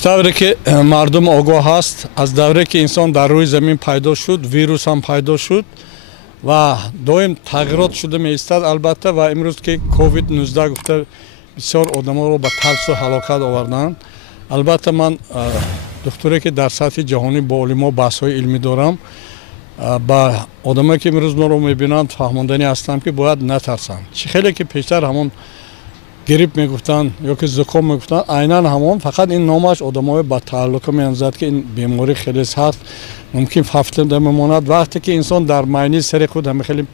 пештавре ки мардум огоҳ ҳаст аз давре ки инсон дар рӯи замин пайдо шуд, вирус ҳам пайдо шуд ва доим тағйирот шуда меистад албатта ва имрӯз ки COVID-19 гуфта бисёр одаморо ба тарсу ҳалокат оварданд. Албатта ман духтуре ки дар сатҳи ҷаҳонӣ бо олимо баҳсҳои илмӣ дорам, ба одамое ки имрӯз моро мебинанд фаҳмондани ҳастам ки бояд натарсанд. Чӣ хеле ки пештар ҳамон грип мегуфтанд ё ки зуком мегуфтанд, айнан ҳамон, фақат ин номаш одамое ба тааллуқа меомзад ки ин беморӣ хеле сахт мумкин ҳафтада мемонад. Вақте ки инсон дар майни сари худ ҳама хеле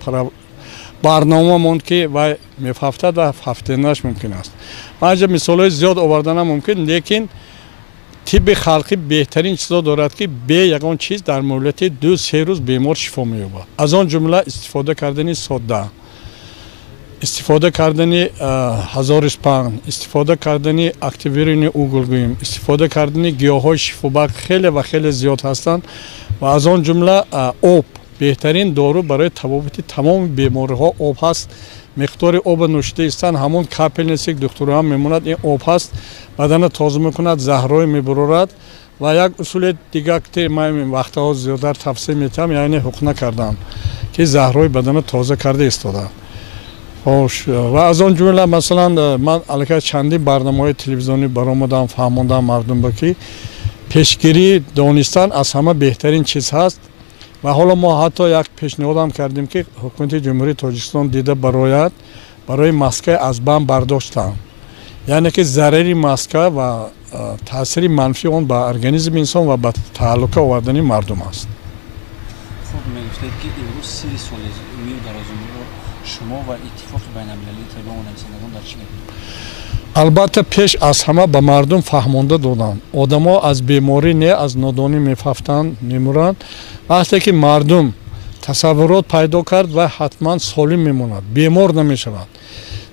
барнома монд ки вай мефафтад ва ҳафтаданаш мумкин аст. Ман аҷа мисолҳои зиёд оварданам мумкин, лекин тибби халқӣ беҳтарин чизо дорад ки бе ягон чиз дар муддати 2-3 рӯз бемор шифо меёбад. Аз он ҷумла истифода кардани содда, истифода кардани ҳазориспан, истифода кардани активировании углгӯим, истифода кардани гиёҳҳои шифобахш хеле ва хеле зиёд ҳастанд ва аз он ҷумла об беҳтарин дору барои табобати тамоми бемориҳо об ҳаст. Миқдори оба нӯшида истан ҳамон капелниси духтураҳам мемонад, ин об ҳаст, бадана тоза мекунад, заҳрое мебурорад ва як усули дигар ки ман вақтаҳо зиёдар тавсия метиҳам, яъне ҳуқна кардан ки заҳрои бадана тоза карда истода. Хош, ва аз он ҷумла масалан ман аллакай чандин барномаҳои телевизионӣ баромадам фаҳмондам мардумро ки пешгирии донистан аз ҳама беҳтарин чиз ҳаст ва ҳоло мо ҳатто як пешниҳодам кардем ки ҳукумати ҷумҳурии Тоҷикистон дида барояд барои маска аз бан бардоштан. Яъне ки зарари маска ва таъсири манфии он ба организми инсон ва ба тааллуқа овардани мардум аст. Хуб мегуфтед ки имрӯз сири солизмию дарозумрро шумо ва иттифоқи байналмилалии талабаони нависандагон дар чӣ мебинед? Албатта пеш аз ҳама ба мардум фаҳмонда доданд. Одамо аз беморӣ не аз нодонӣ мефафтанд, мемуранд. Вақте ки мардум тасаввурот пайдо кард ва ҳатман солим мемонад, бемор намешавад.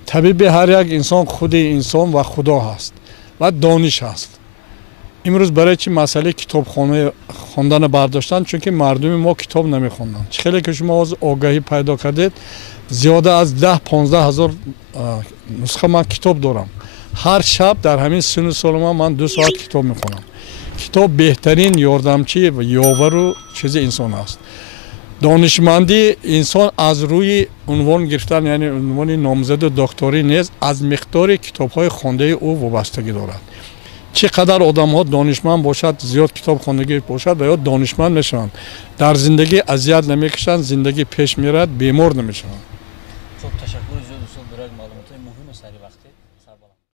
Табиби ҳар як инсон худи инсон ва худо ҳаст ва дониш ҳаст. имрӯз барои чӣ масъалаи китобхона хондана бардоштанд, чунки мардуми мо китоб намехонданд. Чӣ хеле ки шумо ҳозир огаҳӣ пайдо кардед, зиёда аз 10-15 ҳазор нусха ман китоб дорам. ҳар шаб дар ҳамин синну соли ман 2 соат китоб мехонам. китоб беҳтарин ёрдамчи ва ёвару чизи инсон аст. донишмандӣ инсон аз рӯи унвон гирифтан, яъне унвони номзаду докторӣ нест, аз миқдори китобҳои хондаи ӯ вобастагӣ дорад. чӣ қадар одамҳо донишманд бошад, зиёд китоб хондагӣ бошад ва ё донишманд мешаванд, дар зиндагӣ азият намекашанд, зиндагӣ пеш мерад, бемор намешаванд. Хуб, ташаккури зиёд устод барои маълумотои муҳиму сари вақти.